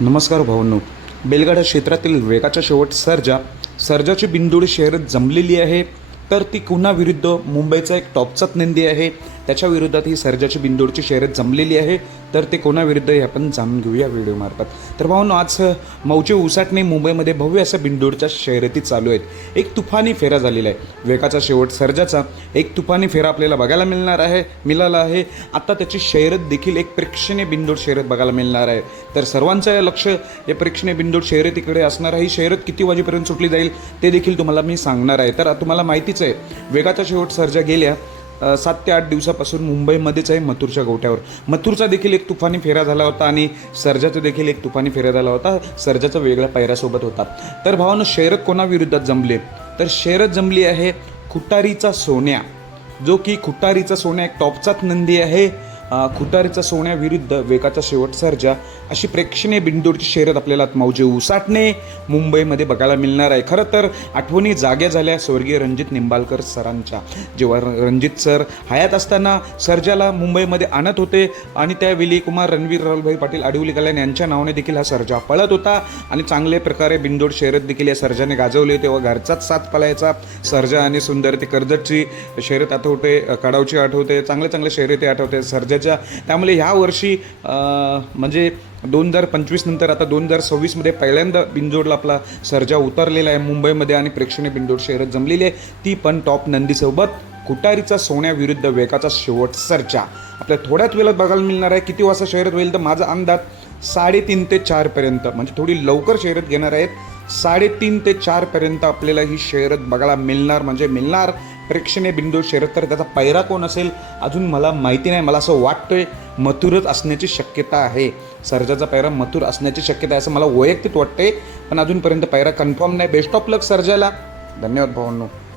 नमस्कार भाऊंनो बेलगाडा क्षेत्रातील वेगाच्या शेवट सर्जा. सर्जाची बिंदुडी शहरात जमलेली आहे तर ती कुणाविरुद्ध मुंबईचा एक टॉपचाच नंदी आहे. त्याच्या विरोधात ही सर्जाची बिंदोडची शर्यत जमलेली आहे. तर ते कोणाविरुद्ध हे आपण जाणून घेऊया व्हिडिओ मार्फत. तर भाऊनो आज मौजे उसाटणे मुंबईमध्ये भव्य अशा बिंदोडच्या शर्यती चालू आहेत. एक तुफानी फेरा झालेला आहे. वेगाचा शेवट सर्जाचा. एक तुफानी फेरा आपल्याला बघायला मिळणार आहे मिळाला आहे. आता त्याची शर्यत देखील एक प्रेक्षणीय बिंदोड शर्यत बघायला मिळणार आहे. तर सर्वांचं लक्ष या प्रेक्षणीय बिंदोड शर्यतीकडे असणार आहे. ही शर्यत किती वाजेपर्यंत सुटली जाईल ते देखील तुम्हाला मी सांगणार आहे. तर तुम्हाला माहितीच आहे वेगाचा शेवट सर्जा गेल्या सात ते आठ दिवसापासून मुंबईमध्येच आहे मथुरच्या गोट्यावर. मथुरचा देखील एक तुफानी फेरा झाला होता आणि सर्जाचा देखील एक तुफानी फेरा झाला होता. सर्जाचा वेगळ्या पायऱ्यासोबत होता. तर भावानं शर्यत कोणाविरुद्धात जमले? तर शर्यत जमली आहे खुटारीचा सोन्या. जो की खुटारीचा सोन्या एक टॉपचाच नंदी आहे. खुटारीचा सोन्याविरुद्ध वेगाचा शेवट सर्जा अशी प्रेक्षणीय बिंदूरची शर्यत आपल्याला मौजे उसाटणे मुंबईमध्ये बघायला मिळणार आहे. खरं तर आठवणी जाग्या झाल्या स्वर्गीय रणजित निंबाळकर सरांच्या. जेव्हा र- रणजित सर हयात असताना सर्जाला मुंबईमध्ये आणत होते आणि त्यावेळी कुमार रणवीर राहुलभाई पाटील आडिवली कल्याण यांच्या नावाने देखील हा सर्जा पळत होता आणि चांगल्या प्रकारे बिंदोड शर्यत देखील या सर्जाने गाजवली तेव्हा घरचाच साथ पळायचा. सर्जा आणि सुंदर ते कर्जतची शर्यत आठवते कडावची आठवते चांगले चांगले शर्यती आठवते. सर्जाच्या त्यामुळे ह्या वर्षी म्हणजे दोन हजार पंचवीस नंतर आता दोन हजार सव्वीसमध्ये पहिल्यांदा बिंजोडला आपला सर्जा उतरलेला आहे मुंबईमध्ये आणि प्रेक्षणीय बिंजोड शहरात जमलेली आहे. ती पण टॉप नंदीसोबत कुटारीचा सोन्याविरुद्ध वेगाचा शेवट सर्जा. आपल्या थोड्याच वेळात बघायला मिळणार आहे. किती वाजता शहरात होईल तर माझा अंदाज साडेतीन ते चारपर्यंत म्हणजे थोडी लवकर शहरात घेणार आहेत. साडेतीन ते चारपर्यंत आपल्याला ही शहरात बघायला मिळणार. म्हणजे मिळणार प्रेक्षणीय बिंदू शरद तर त्याचा पैरा कोण असेल? अजून मला माहिती नाही. मला असं वाटतंय मथुरच असण्याची शक्यता आहे. सर्जाचा पैरा मथुर असण्याची शक्यता आहे असं मला वैयक्तिक वाटतंय. पण अजूनपर्यंत पैरा कन्फर्म नाही. बेस्ट ऑफ लक सर्जाला. धन्यवाद भावांनो.